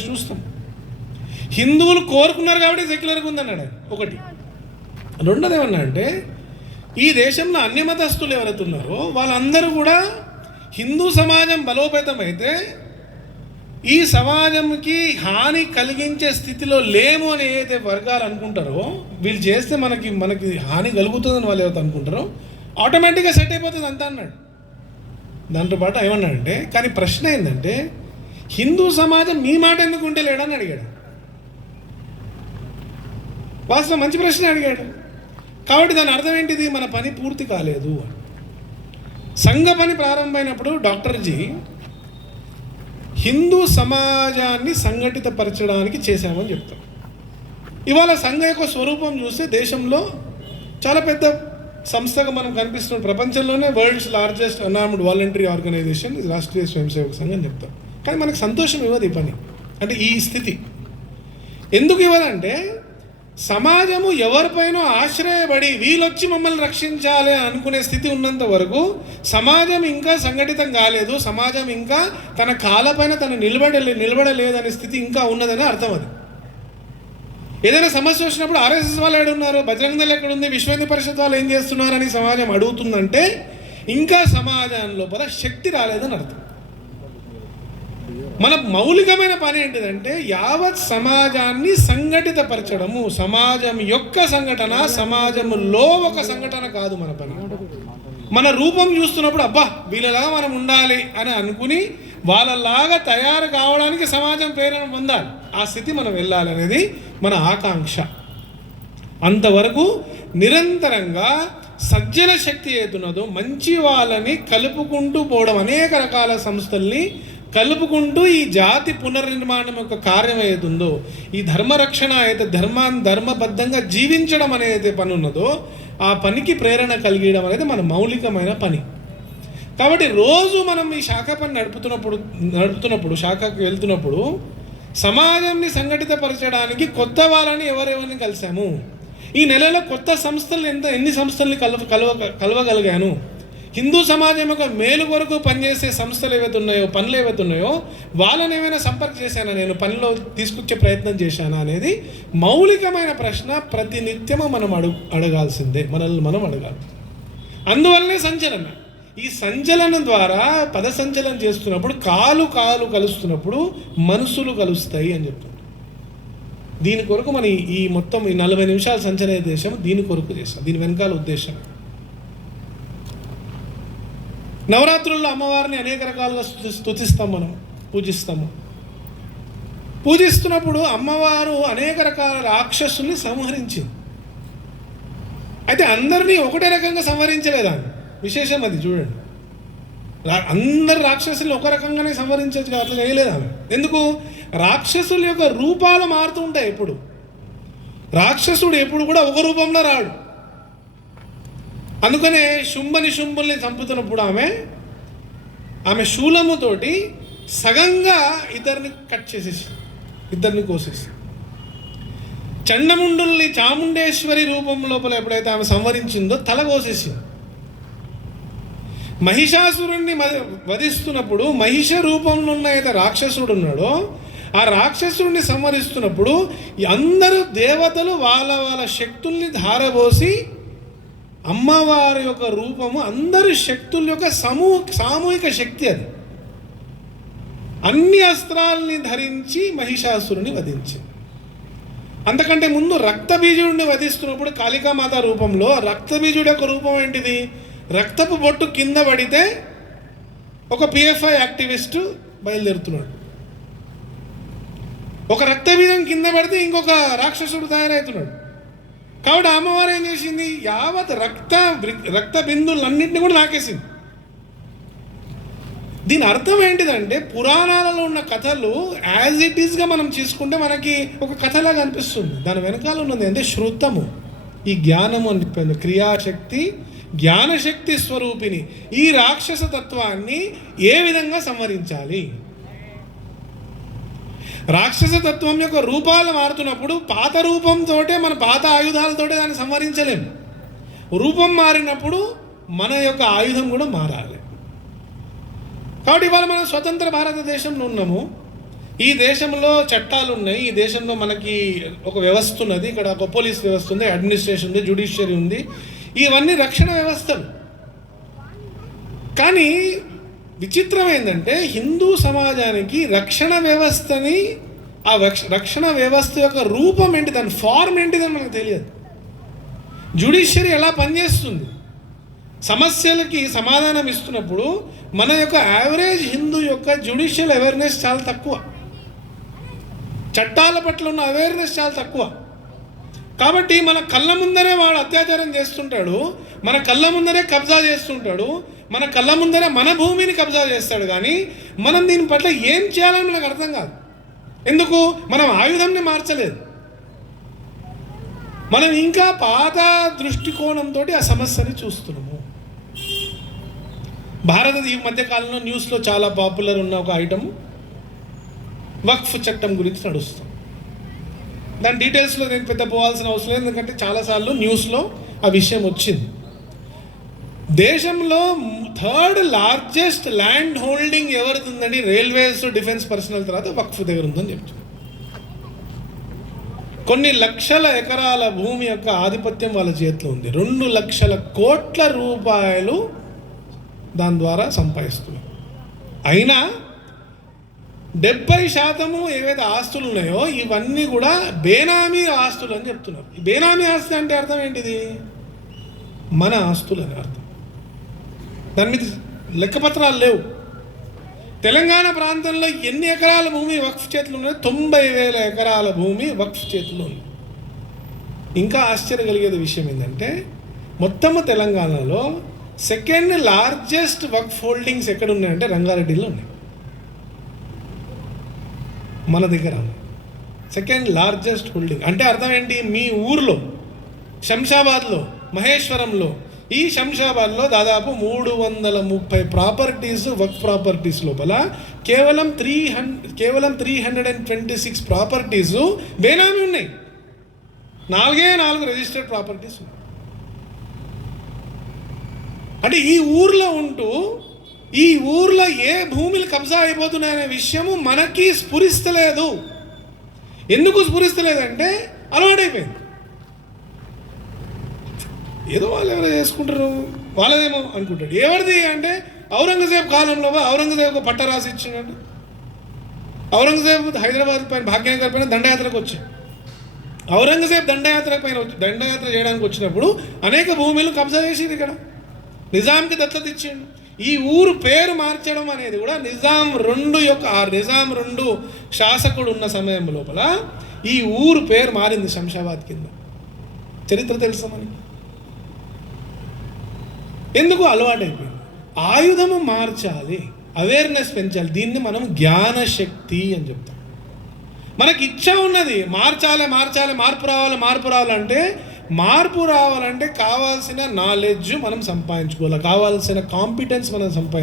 చూస్తాం. హిందువులు కోరుకున్నారు కాబట్టి సెక్యులర్గా ఉందన్నాడు ఒకటి. రెండోది ఏమన్నా అంటే ఈ దేశంలో అన్య మతస్థులు ఎవరైతే ఉన్నారో వాళ్ళందరూ కూడా హిందూ సమాజం బలోపేతమైతే ఈ సమాజంకి హాని కలిగించే స్థితిలో లేము అని ఏదైతే వర్గాలు అనుకుంటారో, వీళ్ళు చేస్తే మనకి హాని కలుగుతుందని వాళ్ళు ఏదైతే అనుకుంటారో ఆటోమేటిక్గా సెట్ అయిపోతుంది అంతా అన్నాడు. దాంతో పాటు ఏమన్నాడంటే, కానీ ప్రశ్న ఏంటంటే హిందూ సమాజం మీ మాట ఎందుకు ఉంటే లేడని అడిగాడు. వాస్తవం మంచి ప్రశ్న అడిగాడు. కాబట్టి దాని అర్థం ఏంటిది? మన పని పూర్తి కాలేదు. సంఘ పని ప్రారంభమైనప్పుడు డాక్టర్జీ హిందూ సమాజాన్ని సంఘటితపరచడానికి చేశామని చెప్తాం. ఇవాళ సంఘ యొక్క స్వరూపం చూస్తే దేశంలో చాలా పెద్ద సంస్థగా మనం కనిపిస్తున్న, ప్రపంచంలోనే world's largest unarmed voluntary organisation Rashtriya Swayam Sevak సంఘం అని చెప్తాం. కానీ మనకు సంతోషం ఇవ్వదు ఈ పని, అంటే ఈ స్థితి. ఎందుకు ఇవ్వదంటే సమాజము ఎవరిపైనో ఆశ్రయపడి వీళ్ళొచ్చి మమ్మల్ని రక్షించాలి అనుకునే స్థితి ఉన్నంత వరకు సమాజం ఇంకా సంఘటితం కాలేదు, సమాజం ఇంకా తన కాళ్ళపైన తను నిలబడలేదనే స్థితి ఇంకా ఉన్నదని అర్థం. అది ఏదైనా సమస్య వచ్చినప్పుడు ఆర్ఎస్ఎస్ వాళ్ళు ఎక్కడున్నారు, బజరంగ దళ్ ఎక్కడుంది, విశ్వ హిందూ పరిషత్ వాళ్ళు ఏం చేస్తున్నారని సమాజం అడుగుతుందంటే ఇంకా సమాజం లోపల శక్తి రాలేదని అర్థం. మన మౌలికమైన పని ఏంటిదంటే యావత్ సమాజాన్ని సంఘటితపరచడము. సమాజం యొక్క సంఘటన సమాజంలో ఒక సంఘటన కాదు మన పని. మన రూపం చూస్తున్నప్పుడు అబ్బా వీళ్ళలాగా మనం ఉండాలి అని అనుకుని వాళ్ళలాగా తయారు కావడానికి సమాజం ప్రేరణ పొందాలి. ఆ స్థితి మనం వెళ్ళాలి అనేది మన ఆకాంక్ష. అంతవరకు నిరంతరంగా సజ్జన శక్తి ఏతున్నదో మంచి వాళ్ళని కలుపుకుంటూ పోవడం, అనేక రకాల సంస్థల్ని కలుపుకుంటూ ఈ జాతి పునర్నిర్మాణం యొక్క కార్యం ఏదుందో, ఈ ధర్మరక్షణ అయితే ధర్మబద్ధంగా జీవించడం అనేది పని ఉన్నదో ఆ పనికి ప్రేరణ కలిగడం అనేది మన మౌలికమైన పని. కాబట్టి రోజు మనం ఈ శాఖ పని నడుపుతున్నప్పుడు శాఖకు వెళ్తున్నప్పుడు సమాజంని సంఘటితపరచడానికి కొత్త వాళ్ళని ఎవరెవరిని కలిసాము, ఈ నెలలో కొత్త సంస్థలు ఎన్ని సంస్థల్ని కలవగలిగాను, హిందూ సమాజం యొక్క మేలు కొరకు పనిచేసే సంస్థలు ఏవైతే ఉన్నాయో, పనులు ఏవైతే ఉన్నాయో వాళ్ళని ఏమైనా సంపర్క చేశానా, నేను పనిలో తీసుకొచ్చే ప్రయత్నం చేశానా అనేది మౌలికమైన ప్రశ్న ప్రతినిత్యము మనం అడగాల్సిందే, మనల్ని మనం అడగాలి. అందువల్లనే సంచలనం. ఈ సంచలనం ద్వారా పద సంచలనం చేస్తున్నప్పుడు కాలు కలుస్తున్నప్పుడు మనసులు కలుస్తాయి అని చెప్తుంది. దీని కొరకు మనం ఈ మొత్తం ఈ 40 నిమిషాల సంచలన దేశం దీని కొరకు చేస్తాం. దీని వెనకాల ఉద్దేశం, నవరాత్రుల్లో అమ్మవారిని అనేక రకాలుగా స్తుతిస్తాం, మనం పూజిస్తాము. పూజిస్తున్నప్పుడు అమ్మవారు అనేక రకాల రాక్షసుల్ని సంహరించింది. అయితే అందరినీ ఒకటే రకంగా సంహరించలేదా, విశేషం అది చూడండి. అందరు రాక్షసుల్ని ఒక రకంగానే సంహరించవచ్చు, అట్లా చేయలేదా. ఎందుకు? రాక్షసుల యొక్క రూపాలు మారుతూ ఉంటాయి. ఎప్పుడు రాక్షసుడు ఎప్పుడు కూడా ఒక రూపంలో రాడు. అందుకనే శుంభుల్ని చంపుతున్నప్పుడు ఆమె శూలముతోటి సగంగా ఇద్దరిని కట్ చేసేసి, ఇద్దరిని కోసేసి, చండముండుల్ని చాముండేశ్వరి రూపం లోపల ఎప్పుడైతే ఆమె సంవరించిందో తల కోసేసింది. మహిషాసురుణ్ణి వధిస్తున్నప్పుడు మహిష రూపంలో ఉన్న అయితే రాక్షసుడు ఉన్నాడో ఆ రాక్షసుడిని సంహరిస్తున్నప్పుడు అందరూ దేవతలు వాళ్ళ శక్తుల్ని ధారపోసి అమ్మవారి యొక్క రూపము అందరి శక్తుల యొక్క సామూహిక శక్తి. అది అన్ని అస్త్రాలని ధరించి మహిషాసురుని వధించింది. అంతకంటే ముందు రక్తబీజుడిని వధిస్తున్నప్పుడు కాళికామాత రూపంలో రక్తబీజుడి యొక్క రూపం ఏంటిది? రక్తపు బొట్టు కింద పడితే ఒక పిఎఫ్ఐ యాక్టివిస్టు బయలుదేరుతున్నాడు, ఒక రక్తబీజం కింద పడితే ఇంకొక రాక్షసుడు తయారవుతున్నాడు. కాబట్టి అమ్మవారు ఏం చేసింది? యావత్ రక్త బిందువులన్నింటినీ కూడా నాకేసింది. దీని అర్థం ఏంటిదంటే పురాణాలలో ఉన్న కథలు యాజ్ ఇట్ ఈస్గా మనం తీసుకుంటే మనకి ఒక కథలాగా అనిపిస్తుంది. దాని వెనకాల ఉన్నది అంటే శృతము, ఈ జ్ఞానము అని క్రియాశక్తి జ్ఞానశక్తి స్వరూపిణి ఈ రాక్షస తత్వాన్ని ఏ విధంగా సంహరించాలి. రాక్షస తత్వం యొక్క రూపాలు మారుతున్నప్పుడు పాత రూపంతో మన పాత ఆయుధాలతోటే దాన్ని సంహరించలేము. రూపం మారినప్పుడు మన యొక్క ఆయుధం కూడా మారాలి. కాబట్టి ఇవాళ మనం స్వతంత్ర భారతదేశంలో ఉన్నాము. ఈ దేశంలో చట్టాలు ఉన్నాయి, ఈ దేశంలో మనకి ఒక వ్యవస్థ ఉన్నది, ఇక్కడ ఒక పోలీస్ వ్యవస్థ ఉంది, అడ్మినిస్ట్రేషన్ ఉంది, జ్యుడిషియరీ ఉంది, ఇవన్నీ రక్షణ వ్యవస్థలు. కానీ విచిత్రం ఏంటంటే హిందూ సమాజానికి రక్షణ వ్యవస్థని, ఆ రక్షణ వ్యవస్థ యొక్క రూపం ఏంటి, దాని ఫార్మ్ ఏంటిదని మనకు తెలియదు. జ్యుడిషియరీ ఎలా పనిచేస్తుంది, సమస్యలకి సమాధానం ఇస్తున్నప్పుడు మన యొక్క యావరేజ్ హిందూ యొక్క జ్యుడిషియల్ అవేర్నెస్ చాలా తక్కువ, చట్టాల పట్ల ఉన్న అవేర్నెస్ చాలా తక్కువ. కాబట్టి మన కళ్ళ ముందరే వాడు అత్యాచారం చేస్తుంటాడు, మన కళ్ళ ముందరే కబ్జా చేస్తుంటాడు, మన కళ్ళ ముందరే మన భూమిని కబ్జా చేస్తాడు. కానీ మనం దీని పట్ల ఏం చేయాలని మనకు అర్థం కాదు. ఎందుకు? మనం ఆయుధంని మార్చలేదు, మనం ఇంకా పాత దృష్టికోణంతో ఆ సమస్యని చూస్తున్నాము. ఈ మధ్యకాలంలో న్యూస్లో చాలా పాపులర్ ఉన్న ఒక ఐటమ్ వక్ఫ్ చట్టం గురించి నడుస్తాం. దాని డీటెయిల్స్లో నేను పెద్ద పోవాల్సిన అవసరం లేదు, ఎందుకంటే చాలాసార్లు న్యూస్లో ఆ విషయం వచ్చింది. దేశంలో 3rd లార్జెస్ట్ ల్యాండ్ హోల్డింగ్ ఎవరిది ఉందని, రైల్వేస్, డిఫెన్స్ పర్సనల్ తర్వాత వక్ఫ్ దగ్గర ఉందని చెప్తుంది. కొన్ని లక్షల ఎకరాల భూమి యొక్క ఆధిపత్యం వాళ్ళ చేతిలో ఉంది. 2 లక్షల కోట్ల రూపాయలు దాని ద్వారా సంపాదిస్తున్నారు. అయినా 70% ఏవైతే ఆస్తులు ఉన్నాయో ఇవన్నీ కూడా బేనామీ ఆస్తులు అని చెప్తున్నారు. ఈ బేనామీ ఆస్తి అంటే అర్థం ఏంటిది? మన ఆస్తులు అని అర్థం. దాని మీద లెక్కపత్రాలు లేవు. తెలంగాణ ప్రాంతంలో ఎన్ని ఎకరాల భూమి వక్ఫ్ చేతులు ఉన్నాయి? 90,000 ఎకరాల భూమి వక్ఫ్ చేతుల్లో ఉంది. ఇంకా ఆశ్చర్య కలిగేది విషయం ఏంటంటే మొత్తము తెలంగాణలో 2nd లార్జెస్ట్ వక్ఫ్ హోల్డింగ్స్ ఎక్కడ ఉన్నాయంటే రంగారెడ్డిలో ఉన్నాయి. మన దగ్గర 2nd లార్జెస్ట్ హోల్డింగ్ అంటే అర్థం ఏంటి? మీ ఊర్లో శంషాబాద్లో, మహేశ్వరంలో, ఈ శంషాబాద్లో దాదాపు 330 ప్రాపర్టీస్, వక్ఫ్ ప్రాపర్టీస్ లోపల కేవలం 326 ప్రాపర్టీస్ బేనామీ ఉన్నాయి. 4 రిజిస్టర్డ్ ప్రాపర్టీస్ ఉన్నాయి. అంటే ఈ ఊర్లో ఉంటూ ఈ ఊర్లో ఏ భూములు కబ్జా అయిపోతున్నాయనే విషయము మనకి స్ఫురిస్తలేదు. ఎందుకు స్ఫురిస్తలేదంటే అలవాటైపోయింది. ఏదో వాళ్ళు ఎవరో చేసుకుంటారు, వాళ్ళదేమో అనుకుంటాడు. ఎవరిది అంటే ఔరంగజేబ్ కాలంలో ఔరంగజేబ్ పట్ట రాసి ఇచ్చిందంటే ఔరంగజేబ్ హైదరాబాద్ పైన భాగ్యనగర్ పైన దండయాత్రకు వచ్చాడు. ఔరంగజేబ్ దండయాత్ర చేయడానికి వచ్చినప్పుడు అనేక భూములు కబ్జా చేసింది. ఇక్కడ నిజాంకి దత్తత ఇచ్చిండు. ఈ ఊరు పేరు మార్చడం అనేది కూడా నిజాం 2 శాసకుడు ఉన్న సమయం లోపల ఈ ఊరు పేరు మారింది శంషాబాద్ కింద. చరిత్ర తెలుసా మనకి? ఎందుకు? అలవాటైపోయింది. ఆయుధము మార్చాలి, అవేర్నెస్ పెంచాలి. దీన్ని మనం జ్ఞానశక్తి అని చెప్తాం. మనకి ఇచ్చ ఉన్నది, మార్పు రావాలంటే కావాల్సిన నాలెడ్జ్ మనం సంపాదించుకోవాలి, కావాల్సిన కాంపిటెన్స్ మనం